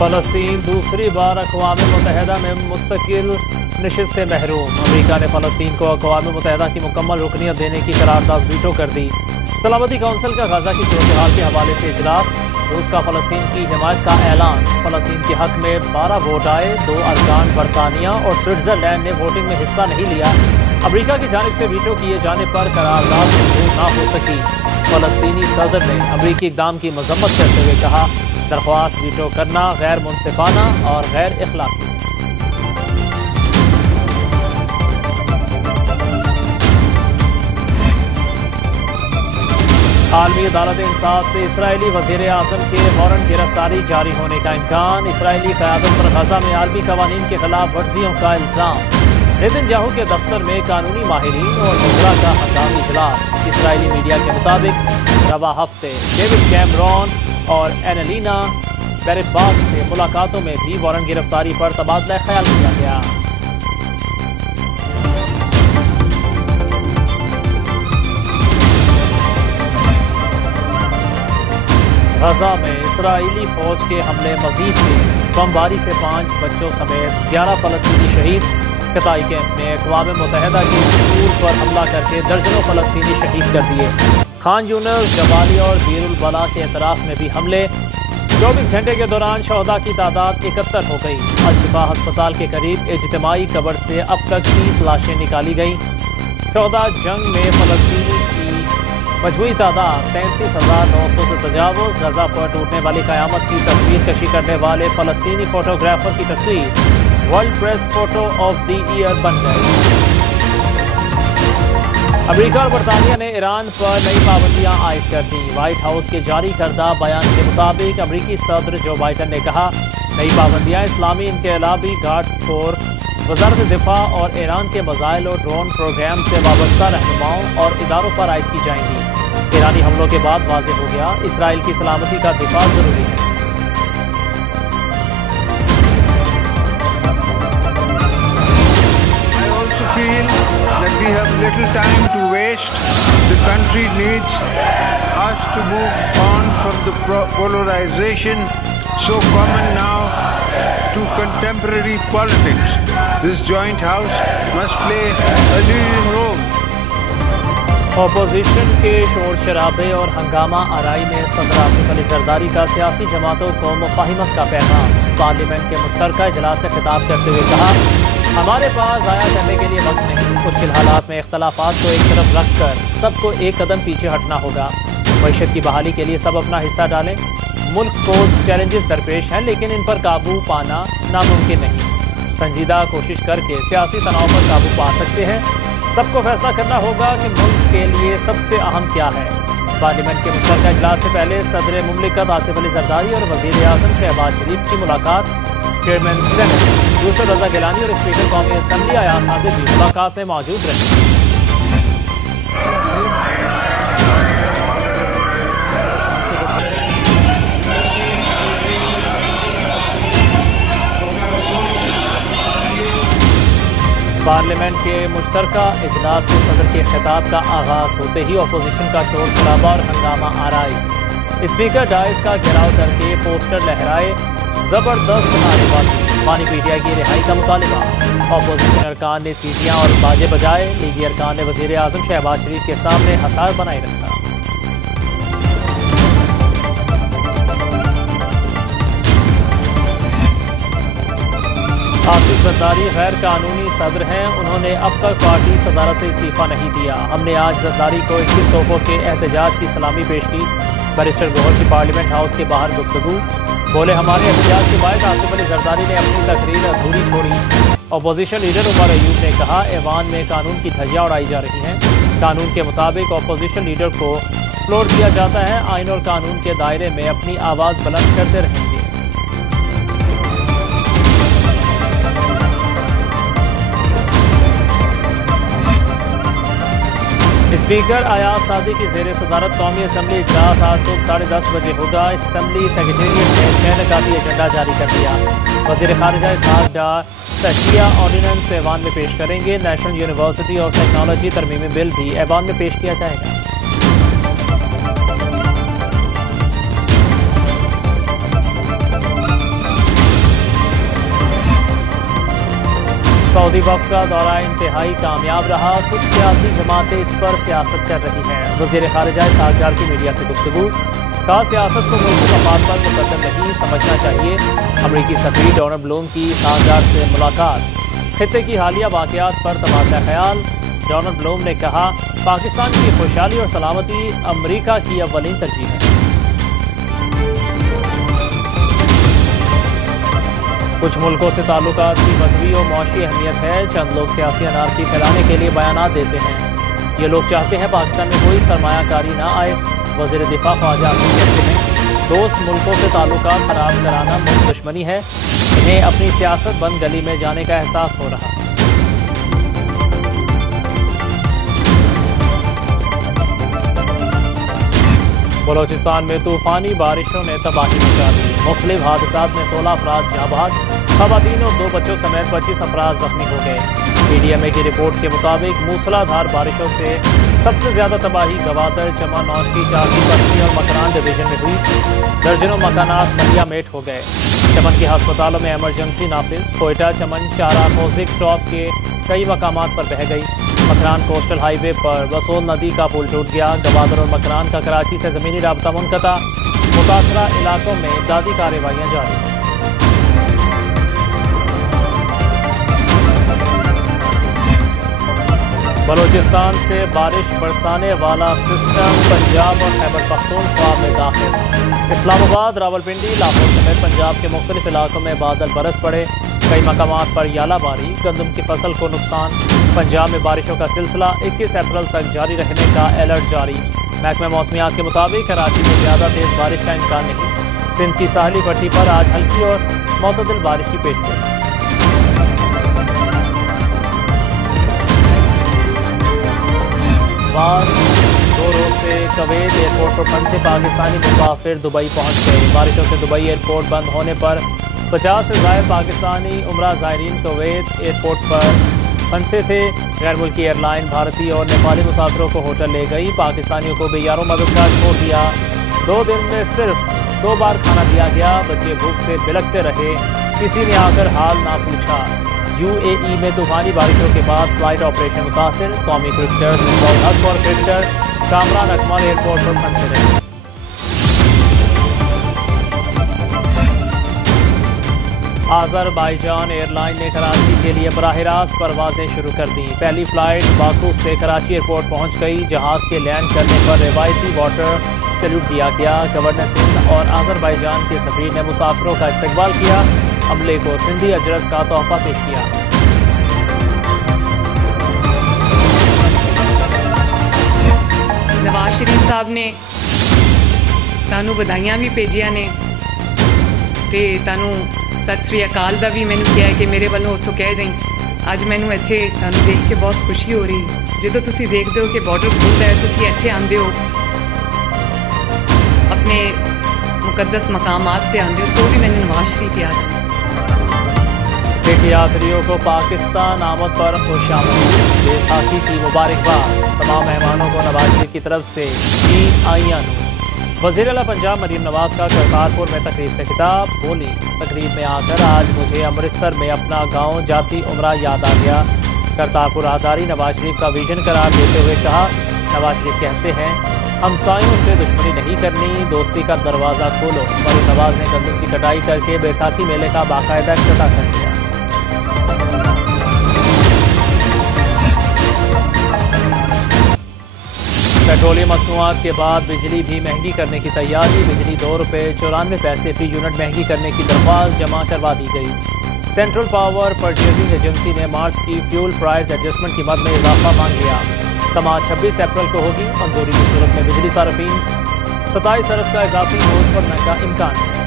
फलस्तीन दूसरी बार अक़वाम मुत्तहिदा में मुस्तकिल नशिस्त से महरूम। अमेरिका ने फ़लस्तीन को अक़वाम मुत्तहिदा की मुकम्मल रुकनियत देने की करारदाद वीटो कर दी। सलामती काउंसिल का गजा की सूरत-ए-हाल के हवाले से इजलास। रूस का फ़लस्तीन की हिमायत का ऐलान। फ़लस्तीन के हक़ में 12 वोट आए। 2 अरकान बरतानिया और स्विट्ज़रलैंड ने वोटिंग में हिस्सा नहीं लिया। अमेरिका की जानिब से वीटो किए जाने पर करारदाद मंजूर ना हो सकी। फ़लस्तीनी सदर ने अमरीकी इक़दाम की मज़म्मत करते हुए कहा, दरख्वास्त वीटो करना गैर मुनसिफाना और गैर इखलाकी। आलमी अदालत इंसाफ से इसराइली वज़ीर आज़म के वारंट गिरफ्तारी जारी होने का इम्कान। इसराइली क़यादत पर गजा में आलमी कवानीन के खिलाफ वर्जियों का इल्ज़ाम। नेतन्याहू के दफ्तर में कानूनी माहिरीन और वज़रा का हंगामी इजलास। इसराइली मीडिया के मुताबिक रवा हफ्ते डेविड कैमरॉन और एनालिना बेरेटबाग से मुलाकातों में भी वारंट गिरफ्तारी पर तबादला ख्याल किया गया। गजा में इसराइली फौज के हमले मजीद थे। बमबारी से 5 बच्चों समेत 11 फ़लस्तीनी शहीद। कताई कैंप में अक़वाम मुत्तहिदा के स्कूल पर हमला करके दर्जनों फ़लस्तीनी शहीद कर दिए। खान यूनिस, जबाली और बीरुल बला के एतराफ़ में भी हमले। 24 घंटे के दौरान शहदा की तादाद 71 हो गई। अल-शिफा अस्पताल के करीब इज्तिमाई कब्र से अब तक 30 लाशें निकाली गईं। शहदा जंग में फ़लस्तीनी की मजमूई तादाद 33,900 से तजावुज़। गजा पर टूटने वाली क़यामत की तस्वीर कशी करने वाले फ़लस्तीनी फ़ोटोग्राफ़र की तस्वीर world press photo of the year बन गई। अमेरिका और बरतानिया ने ईरान पर नई पाबंदियां आयद कर दी। व्हाइट हाउस के जारी करदा बयान के मुताबिक अमेरिकी सदर जो बाइडन ने कहा, नई पाबंदियां इस्लामी इनकलाबी गार्ड कोर, वज़ारत दिफा और ईरान के मिसाइल और ड्रोन प्रोग्राम से वाबस्ता रहनुमाओं और इदारों पर आयद की जाएंगी। ईरानी हमलों के बाद वाज़ेह हो गया, इसराइल की सलामती का दिफा ज़रूरी है। Feel that we have little time to waste. The country needs us to move on from the polarization so common now to contemporary politics. This joint house must play a leading role. Opposition के शोर शराबे और हंगामा आराई में सदर आसिफ अली जरदारी का सियासी जमातों को मुफाहिमत का पैगाम। पार्लियामेंट के मुश्तरका इजलास से खिताब करते हुए कहा, हमारे पास ज़ाया करने के लिए वक्त नहीं। मुश्किल हालात में इख्तलाफात को एक तरफ रख कर सबको एक कदम पीछे हटना होगा। मईशत की बहाली के लिए सब अपना हिस्सा डालें। मुल्क को चैलेंजेस दरपेश हैं, लेकिन इन पर काबू पाना नामुमकिन नहीं। संजीदा कोशिश करके सियासी तनाव पर काबू पा सकते हैं। सबको फैसला करना होगा कि मुल्क के लिए सबसे अहम क्या है। पार्लियामेंट के मुश्तरका इजलास से पहले सदर मुमलिकत आसिफ अली जरदारी और वज़ीर आज़म शहबाज शरीफ की मुलाकात। चेयरमैन सेनेट यूसुफ रज़ा गिलानी और स्पीकर कौमी असम्बली अयाज सादिक भी मुलाकात में मौजूद रहे। पार्लियामेंट के मुश्तरका इजलास से सदर के खिताब का आगाज़ होते ही अपोजिशन का शोर शराबा और हंगामा आराई। स्पीकर डाइस का घेराव करके पोस्टर लहराए, ज़बरदस्त नारेबाजी। मानी पीटीआई की रिहाई का मुतालिबा। अपोजिशन अरकान ने सीटियाँ और बाजे बजाए। लीगी अरकान ने वज़ीर आज़म शहबाज शरीफ के सामने हसार बनाए रखा। आसिफ जरदारी गैर कानूनी सदर हैं। उन्होंने अब तक पार्टी सदारत से इस्तीफ़ा नहीं दिया। हमने आज जरदारी को 21 तोपों के एहतजाज की सलामी पेश की। बैरिस्टर गौहर की पार्लियामेंट हाउस के बाहर गुफ्तगू। बोले, हमारे एहतजाज के बाद आसिफ अली जरदारी ने अपनी तकरीर अधूरी छोड़ी। अपोजिशन लीडर उमर अयूब ने कहा, ऐवान में कानून की धज्जियां उड़ाई जा रही हैं। कानून के मुताबिक अपोजिशन लीडर को फ्लोर दिया जाता है। आइन और कानून के दायरे में अपनी आवाज़ बुलंद करते रहेंगे। स्पीकर अयाज सादिक की ज़ेर सदारत कौमी असम्बली इजलास आज सुबह 10:30 बजे होगा। असम्बली सेक्रेटेरिएट ने 6 निकाती एजेंडा जारी कर दिया। वज़ीर ख़ारिजा इसहाक़ डार तजिया ऑर्डिनेंस ऐवान में पेश करेंगे। नेशनल यूनिवर्सिटी ऑफ टेक्नोलॉजी तरमीमी बिल भी ऐवान में पेश किया जाएगा। سعودی وفد کا دورہ انتہائی کامیاب رہا، کچھ سیاسی جماعتیں اس پر سیاست کر رہی ہیں۔ وزیر خارجہ اسحاق ڈار کی میڈیا سے گفتگو، کہا سیاست کو ملکی مفاد پر مقدم نہیں سمجھنا چاہیے۔ امریکی سفیر ڈونلڈ بلوم کی اسحاق ڈار سے ملاقات، خطے کی حالیہ واقعات پر تبادلہ خیال۔ ڈونلڈ بلوم نے کہا پاکستان کی خوشحالی اور سلامتی امریکہ کی اولین ترجیح ہے۔ کچھ ملکوں سے تعلقات کی مذہبی اور معاشی اہمیت ہے، چند لوگ سیاسی انارکی پھیلانے کے لیے بیانات دیتے ہیں۔ یہ لوگ چاہتے ہیں پاکستان میں کوئی سرمایہ کاری نہ آئے۔ وزیر دفاع خواجہ آصف کہتے ہیں دوست ملکوں سے تعلقات خراب کرانا ملک دشمنی ہے، انہیں اپنی سیاست بند گلی میں جانے کا احساس ہو رہا ہے۔ بلوچستان میں طوفانی بارشوں نے تباہی مچا دی، مختلف حادثات میں 16 افراد جاں بحق، خواتین اور 2 بچوں سمیت 25 افراد زخمی ہو گئے۔ پی ڈی ایم اے کی رپورٹ کے مطابق موسلا دھار بارشوں سے سب سے زیادہ تباہی گوادر، چمن، نوشکی، چاکی، پرسی اور مکران ڈویژن میں ہوئی، درجنوں مکانات ملیا میٹ ہو گئے۔ چمن کے ہسپتالوں میں ایمرجنسی نافذ، کوئٹہ چمن شاہراہ کوزک ٹاپ کے کئی مقامات پر بہہ گئی۔ مکران کوسٹل ہائی وے پر بسول ندی کا پل ٹوٹ گیا۔ گوادر اور مکران کا کراچی سے زمینی رابطہ منقطع، متاثرہ علاقوں میں امدادی کارروائیاں جاری۔ بلوچستان سے بارش برسانے والا سسٹم پنجاب اور خیبر پختونخوا میں داخل، اسلام آباد، راولپنڈی، لاہور سمیت پنجاب کے مختلف علاقوں میں بادل برس پڑے، کئی مقامات پر یالہ باری، گندم کی فصل کو نقصان۔ پنجاب میں بارشوں کا سلسلہ 21 اپریل تک جاری رہنے کا الرٹ جاری۔ محکمہ موسمیات کے مطابق کراچی میں زیادہ تیز بارش کا امکان نہیں۔ سندھ کی ساحلی پٹی پر آج ہلکی اور معتدل بارش کی پیشگوئی۔ بعد 2 روز سے کویت ایئرپورٹ پر پھنسے پاکستانی مسافر دبئی پہنچ گئے۔ بارشوں سے دبئی ایئرپورٹ بند ہونے پر 50 سے زائد پاکستانی عمرہ زائرین کویت ایئرپورٹ پر پھنسے تھے۔ غیر ملکی ایئر لائن بھارتی اور نیپالی مسافروں کو ہوٹل لے گئی، پاکستانیوں کو بے مددگار چھوڑ دیا۔ 2 دن میں صرف 2 بار کھانا دیا گیا، بچے بھوک سے بلکتے رہے، کسی نے آ کر حال نہ پوچھا۔ یو اے ای میں طوفانی بارشوں کے بعد فلائٹ آپریشن متاثر، قومی کرکٹر مصباح الحق اور کرکٹر کامران اکمل ایئرپورٹ پر پھنسے رہے۔ آذربائیجان ایئر لائن نے کراچی کے لیے براہ راست پروازیں شروع کر دیں۔ پہلی فلائٹ باکو سے کراچی ایئرپورٹ پہنچ گئی۔ جہاز کے لینڈ کرنے پر روایتی واٹر سیلوٹ دیا گیا۔ گورنر سندھ اور آذربائیجان کے سفیر نے مسافروں کا استقبال کیا، عملے کو سندھی اجرت کا تحفہ پیش کیا۔ نواز شریف صاحب نے تانوں بدائیاں بھی بھیجیاں نے تے تانوں ਸਤਿ ਸ੍ਰੀ ਅਕਾਲ ਦਾ ਵੀ ਮੈਨੂੰ ਕਿਹਾ ਕਿ ਮੇਰੇ ਵੱਲੋਂ ਉੱਥੋਂ ਕਹਿ ਦੇਈਂ। ਅੱਜ ਮੈਨੂੰ ਇੱਥੇ ਤੁਹਾਨੂੰ ਦੇਖ ਕੇ ਬਹੁਤ ਖੁਸ਼ੀ ਹੋ ਰਹੀ। ਜਦੋਂ ਤੁਸੀਂ ਦੇਖਦੇ ਹੋ ਕਿ ਬਾਰਡਰ ਖੁੱਲ੍ਹਦਾ ਹੈ, ਤੁਸੀਂ ਇੱਥੇ ਆਉਂਦੇ ਹੋ, ਆਪਣੇ ਮੁਕੱਦਸ ਮਕਾਮਾਤ ਤੇ ਆਉਂਦੇ ਹੋ, تو بھی ਮੈਨੂੰ ਨਵਾਜ਼ ਸ਼ਰੀਫ یاد ہے۔ یاتریوں کو پاکستان آمد پر خوش آمدید، بیساکھی کی مبارکباد، تمام مہمانوں کو نواز شریف کی طرف سے جی آئیاں۔ وزیر اعلیٰ پنجاب مریم نواز کا کرتارپور میں تقریب سے خطاب، بولی تقریب میں آ کر آج مجھے امرتسر میں اپنا گاؤں جاتی عمرہ یاد آ گیا۔ کرتارپور آزاری نواز شریف کا ویژن قرار دیتے ہوئے کہا، نواز شریف کہتے ہیں ہمسایوں سے دشمنی نہیں کرنی، دوستی کا دروازہ کھولو۔ مریم نواز نے گندم کی کٹائی کر کے بیساکھی میلے کا باقاعدہ افتتاح کر دیا۔ پیٹرولیم مصنوعات کے بعد بجلی بھی مہنگی کرنے کی تیاری، بجلی ₹2.94 فی یونٹ مہنگی کرنے کی درخواست جمع کروا دی گئی۔ سینٹرل پاور پرچیزنگ ایجنسی نے مارچ کی فیول پرائز ایڈجسٹمنٹ کی مد میں اضافہ مانگ لیا۔ سماعت 26 اپریل کو ہوگی، منظوری کی صورت میں بجلی صارفین 27 ارب کا اضافی بوجھ پڑنے کا امکان ہے۔